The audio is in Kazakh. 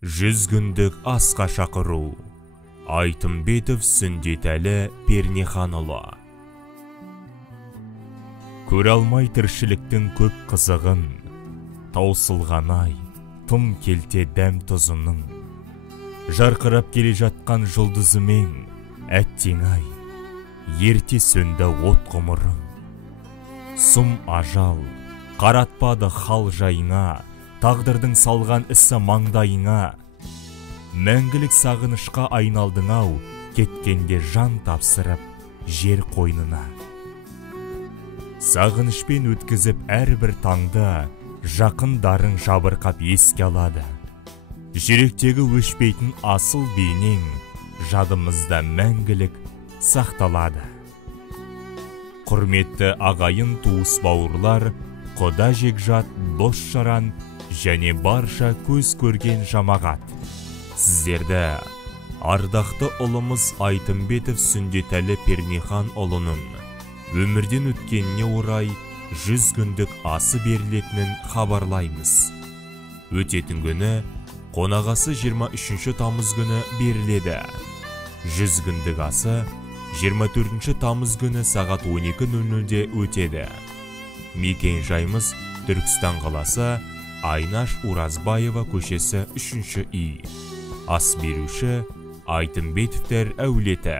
100 күндік асқа шақыру. Айтымбетов Сүндетәлі Пернеханұлы. Көре алмай тіршіліктің көп қызығын, таусылған ай, тым келте дәм тұзының. Жарқырап келе жатқан жұлдызымен, әттең ай, ерте сөнді от ғұмырың. Сұм ажал, қаратпады хал жайыңа, тағдырдың салған ісі маңдайыңа. Мәңгілік сағынышқа айналдың ау, кеткенде жан тапсырып жер қойнына. Сағынышпен өткізіп әрбір таңды, жақындарың жабырқап еске алады. Жүректегі өшпейтін асыл бейнең жадымызда мәңгілік сақталады. Құрметті ағайын туыс бауырлар, құда жекжат, дос жаран және барша көз көрген жамағат. Сіздерді ардақты ұлымыз Айтымбетов Сүндетәлі Пернеханұлының өмірден өткеніне орай 100 күндік асы берілетінін хабарлаймыз. Өтетін күні қонағасы 23 тамыз күні беріледі. 100 күндік асы 24 тамыз күні сағат 12:00-де өтеді. Мекен жайымыз Түркістан қаласы, Айнаш Уразбаева көшесі 3-үй. Ас беруші Айтымбетовтер әулеті.